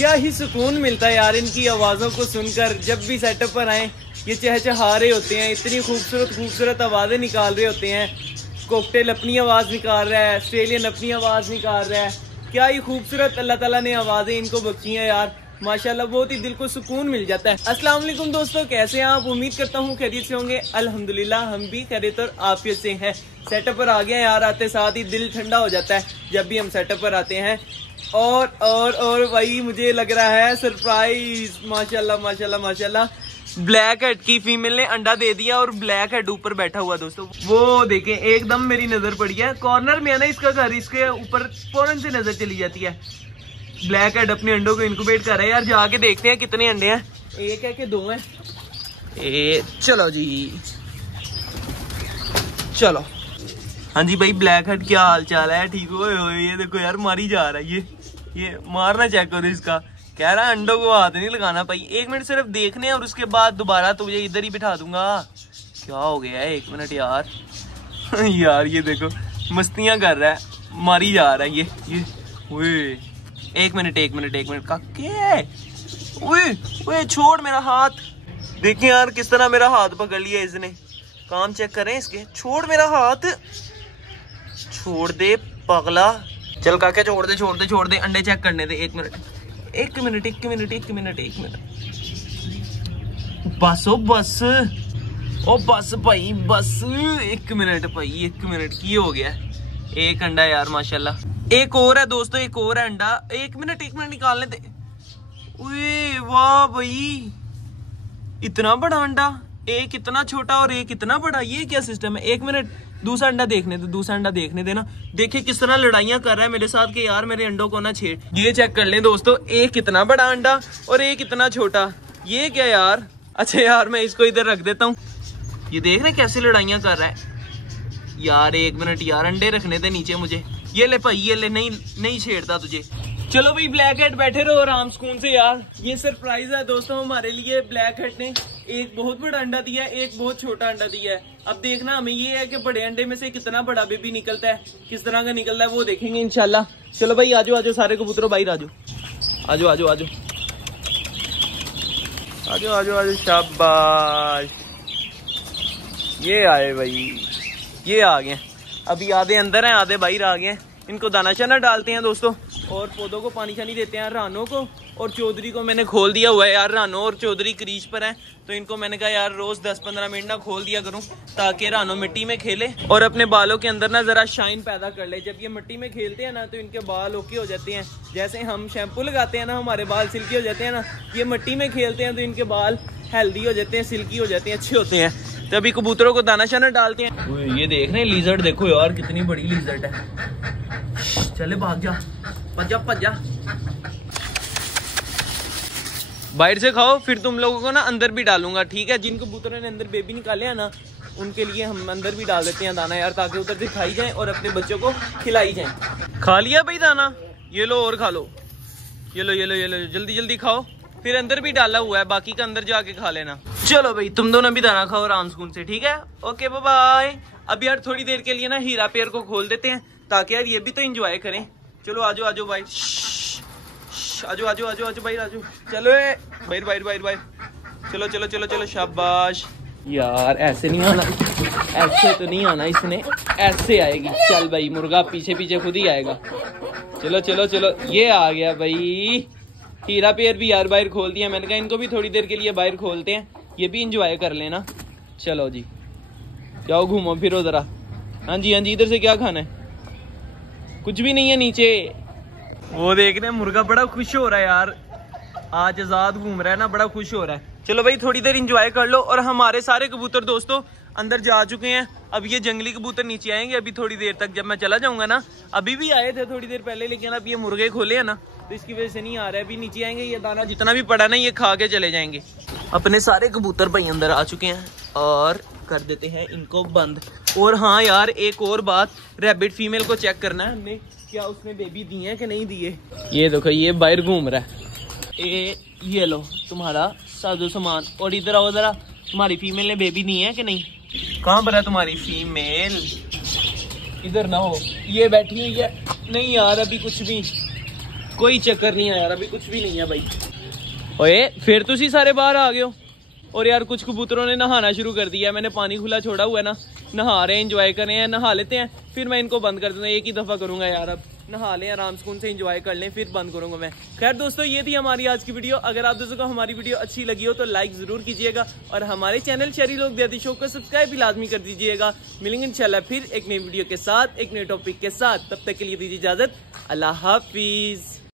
क्या ही सुकून मिलता है यार इनकी आवाज़ों को सुनकर। जब भी सेटअप पर आए ये चहचहा रहे होते हैं, इतनी खूबसूरत खूबसूरत आवाज़ें निकाल रहे होते हैं। कॉकटेल अपनी आवाज़ निकाल रहा है, ऑस्ट्रेलियन अपनी आवाज़ निकाल रहा है। क्या ही खूबसूरत अल्लाह ताला ने आवाज़ें इनको बख्शी हैं यार, माशाल्लाह। बहुत ही दिल को सुकून मिल जाता है। अस्सलाम वालेकुम दोस्तों, कैसे हैं आप? उम्मीद करता हूँ खैरियत से होंगे। अल्हम्दुलिल्लाह हम भी खैरियत और आफियत से हैं। सेटअप पर आ गए यार, आते साथ ही दिल ठंडा हो जाता है जब भी हम सेटअप पर आते हैं। और भाई मुझे लग रहा है सरप्राइज, माशाल्लाह माशाल्लाह माशाल्लाह। ब्लैक हेड की फीमेल ने अंडा दे दिया और ब्लैक हेड ऊपर बैठा हुआ दोस्तों। वो देखें, एकदम मेरी नजर पड़ी है, कॉर्नर में है ना इसका घर, इसके ऊपर फौरन से नजर चली जाती है। ब्लैक हेड अपने अंडों को इनक्यूबेट कर रहा है यार, जाके देखते हैं कितने अंडे हैं। एक है कि दो हैं? चलो जी, चलो। हाँ जी भाई, ब्लैक हेड क्या हाल चाल है? ठीक हो? ये देखो यार, मारी जा रहा है ये मारना चेक करो इसका। कह रहा है अंडों को हाथ नहीं लगाना भाई, 1 मिनट सिर्फ देखने और उसके बाद दोबारा तुझे इधर ही बिठा दूंगा। क्या हो गया है? 1 मिनट यार यार ये देखो मस्तियां कर रहा है, मारी जा रहा है ये। ओए 1 मिनट काके, ओए छोड़ मेरा हाथ। देखिए यार किस तरह मेरा हाथ पकड़ लिया इसने। काम चेक करें इसके। छोड़ मेरा हाथ, छोड़ दे पगला। चल काके छोड़ दे, अंडे चेक करने दे। 1 मिनट बस बस भाई बस। 1 मिनट भाई, 1 मिनट की हो गया। एक अंडा यार माशाल्लाह। एक और है दोस्तों, एक और है अंडा। 1 मिनट निकालने दे। वाह भाई, इतना बड़ा अंडा, एक इतना छोटा और एक इतना बड़ा, ये क्या सिस्टम है? 1 मिनट, दूसरा अंडा देखने देना। देखिए किस तरह लड़ाइयां कर रहा है मेरे साथ कि यार मेरे अंडों को ना छेड़। ये चेक कर लें दोस्तों, एक इतना बड़ा अंडा और एक इतना छोटा। ये क्या यार? अच्छा यार मैं इसको इधर रख देता हूँ। ये देख रहे कैसे लड़ाइयां कर रहा है यार। 1 मिनट यार, अंडे रखने दे नीचे मुझे। ये ले भाई, ये ले, नहीं छेड़ता तुझे। चलो भाई ब्लैक हेड बैठे रहो आराम सुकून से यार। ये सरप्राइज है दोस्तों हमारे लिए। ब्लैक हेड ने एक बहुत बड़ा अंडा दिया है, एक बहुत छोटा अंडा दिया है। अब देखना हमें ये है कि बड़े अंडे में से कितना बड़ा बेबी निकलता है, किस तरह का निकलता है वो देखेंगे इंशाल्लाह। चलो भाई आजो सारे कबूतरों, बाहर आजो। शाबाश, ये आए भाई, ये आ गए। अभी आधे अंदर हैं, आधे बाहर आ गए। इनको दाना शाना डालते हैं दोस्तों और पौधों को पानी शानी देते हैं। रानों को और चौधरी को मैंने खोल दिया हुआ है यार। रानो और चौधरी क्रीज पर हैं, तो इनको मैंने कहा यार रोज 10-15 मिनट ना खोल दिया करूं, ताकि रानो मिट्टी में खेले और अपने बालों के अंदर ना जरा शाइन पैदा कर ले। जब ये मिट्टी में खेलते हैं ना तो इनके बाल ओके हो जाते हैं। जैसे हम शैम्पू लगाते हैं ना, हमारे बाल सिल्की हो जाते हैं ना, ये मिट्टी में खेलते हैं तो इनके बाल हेल्दी हो जाते हैं, सिल्की हो जाते हैं, अच्छे होते हैं। तो अभी कबूतरों को दाना शाना डालते हैं। ये देख रहे हैं लिजर्ड, देखो यार कितनी बड़ी लिजर्ड है। चले भाग जा, भज जा। बाहर से खाओ, फिर तुम लोगों को ना अंदर भी डालूंगा, ठीक है? जिन कबूतरों ने अंदर बेबी निकाले हैं ना, उनके लिए हम अंदर भी डाल देते हैं दाना यार, ताकि उधर से खाई जाए और अपने बच्चों को खिलाई जाए। खा लिया भाई दाना? ये लो और खा लो, ये लो, जल्दी खाओ। फिर अंदर भी डाला हुआ है, बाकी का अंदर जाके खा लेना। चलो भाई तुम दोनों भी दाना खाओ आराम सुकून से, ठीक है? Okay bye. अब यार थोड़ी देर के लिए ना हीरा पेयर को खोल देते हैं, ताकि यार ये भी तो एंजॉय करें। चलो आजो भाई, आजो भाई, आजो। चलो बाहर। चलो शाबाश यार। ऐसे नहीं आना, ऐसे तो नहीं आना इसने, ऐसे आएगी। चल भाई, मुर्गा पीछे खुद ही आएगा। चलो, ये आ गया भाई। हीरा पेयर भी यार बाहर खोल दिया। मैंने कहा इनको भी थोड़ी देर के लिए बाहर खोलते हैं, ये भी इंजॉय कर लेना। चलो जी, जाओ घूमो फिरो जरा। हाँ जी, इधर से क्या खाना है? कुछ भी नहीं है नीचे। वो देख रहे हैं मुर्गा बड़ा खुश हो रहा है यार, आज आजाद घूम रहा है ना, बड़ा खुश हो रहा है। चलो भाई थोड़ी देर एंजॉय कर लो। और हमारे सारे कबूतर दोस्तों अंदर जा चुके हैं। अब ये जंगली कबूतर नीचे आएंगे अभी थोड़ी देर तक, जब मैं चला जाऊंगा ना। अभी भी आए थे थोड़ी देर पहले, लेकिन अब ये मुर्गे खोले हैं ना, तो इसकी वजह से नहीं आ रहा है। अभी नीचे आएंगे, ये दाना जितना भी पड़ा ना ये खा के चले जाएंगे। अपने सारे कबूतर भाई अंदर आ चुके हैं और कर देते हैं इनको बंद। और हाँ यार एक और बात, रैबिट फीमेल को चेक करना है हमने, क्या उसने बेबी दिए हैं कि नहीं दिए। ये देखो ये बाहर घूम रहा है। ये लो तुम्हारा साजो सामान। और इधर आओ जरा, तुम्हारी फीमेल ने बेबी दी है कि नहीं? कहाँ पर है तुम्हारी फीमेल? इधर ना हो, ये बैठी हुई है। नहीं यार अभी कुछ भी कोई चक्कर नहीं है यार, अभी कुछ भी नहीं है भाई। ओए फिर तुसी सारे बाहर आ गए हो। और यार कुछ कबूतरों ने नहाना शुरू कर दिया, मैंने पानी खुला छोड़ा हुआ है ना, नहा रहे हैं, एंजॉय कर रहे हैं, नहा लेते हैं फिर मैं इनको बंद कर दूंगा। एक ही दफा करूंगा यार, अब नहा लें आराम सुकून से, एंजॉय कर लें, फिर बंद करूंगा मैं। खैर दोस्तों, ये थी हमारी आज की वीडियो। अगर आप दोस्तों को हमारी वीडियो अच्छी लगी हो तो लाइक जरूर कीजिएगा और हमारे चैनल शहरी लोग देहाती शो को सब्सक्राइब भी लाजमी कर दीजिएगा। मिलेंगे इंशाल्लाह फिर एक नई वीडियो के साथ, एक नए टॉपिक के साथ। तब तक के लिए दीजिए इजाजत। अल्लाह हाफिज।